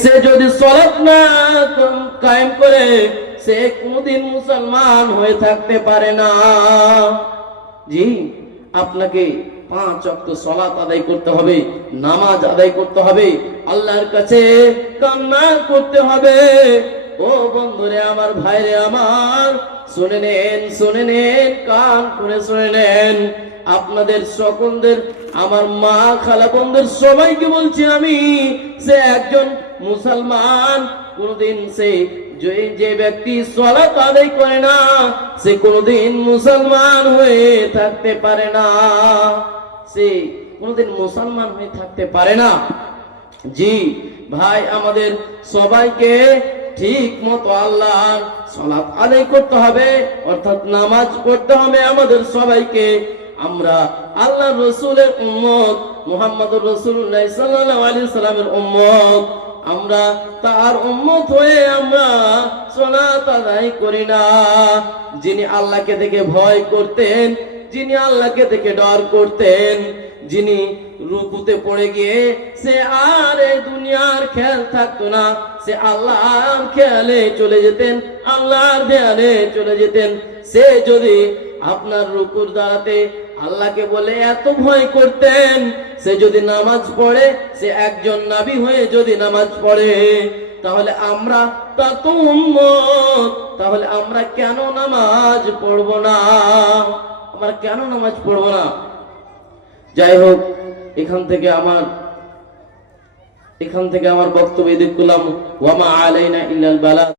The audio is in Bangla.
সে যদি সলাৎ না কায়েম করে, সে কোনদিন মুসলমান হয়ে থাকতে পারে না। জি, আপনাকে পাঁচ অক্ত সলাত আদায় করতে হবে, নামাজ আদায় করতে হবে, আল্লাহর কাছে কান্না করতে হবে। ও বন্ধুরে, আমার ভাইরে, আমার শুনে নেন শুনে নেন কান করে শুনে নেন আপনাদের সকলদের, আমার মা খালা বোনদের সবাইকে বলছি আমি, সে একজন মুসলমান, কোনদিন সে যে ব্যক্তি সলাত আদায় করে না, সে কোনদিন মুসলমান হয়ে থাকতে পারে না। সে কোনদিন মুসলমান হয়ে থাকতে পারে না। জি, ভাই, আমাদের সবাইকে ঠিক মতো আল্লাহ সলাপ আদায় করতে হবে, অর্থাৎ নামাজ পড়তে হবে আমাদের সবাইকে। আমরা আল্লাহ রসুলের উম্মত মোহাম্মদ রসুল্লাহ উম্মত। আমরা তার উম্মত হয়ে আমরা সলাত আদায় করি না। যিনি আল্লাহকে দেখে ভয় করতেন, যিনি আল্লাহকে দেখে ডর করতেন, যিনি রুকুতে পড়ে গিয়ে সে আর এই দুনিয়ার খেয়াল থাকতো না। সে আল্লাহর খেয়ালে চলে যেতেন, আল্লাহর ধ্যানে চলে যেতেন। সে যদি আপনার রুকুর দাঁড়াতে আল্লাহকে বলে, এত ভয় করতেন। সে যদি নামাজ পড়ে, সে একজন নাবি হয়ে যদি নামাজ পড়ে, তাহলে আমরা তা তো তাহলে আমরা কেন নামাজ পড়ব না? আমরা কেন নামাজ পড়ব না? যাই হোক, এখান থেকে আমার এখান থেকে আমার বক্তব্য দেখলাম ওয়ামা আলাইনা ইল্লাল বালা।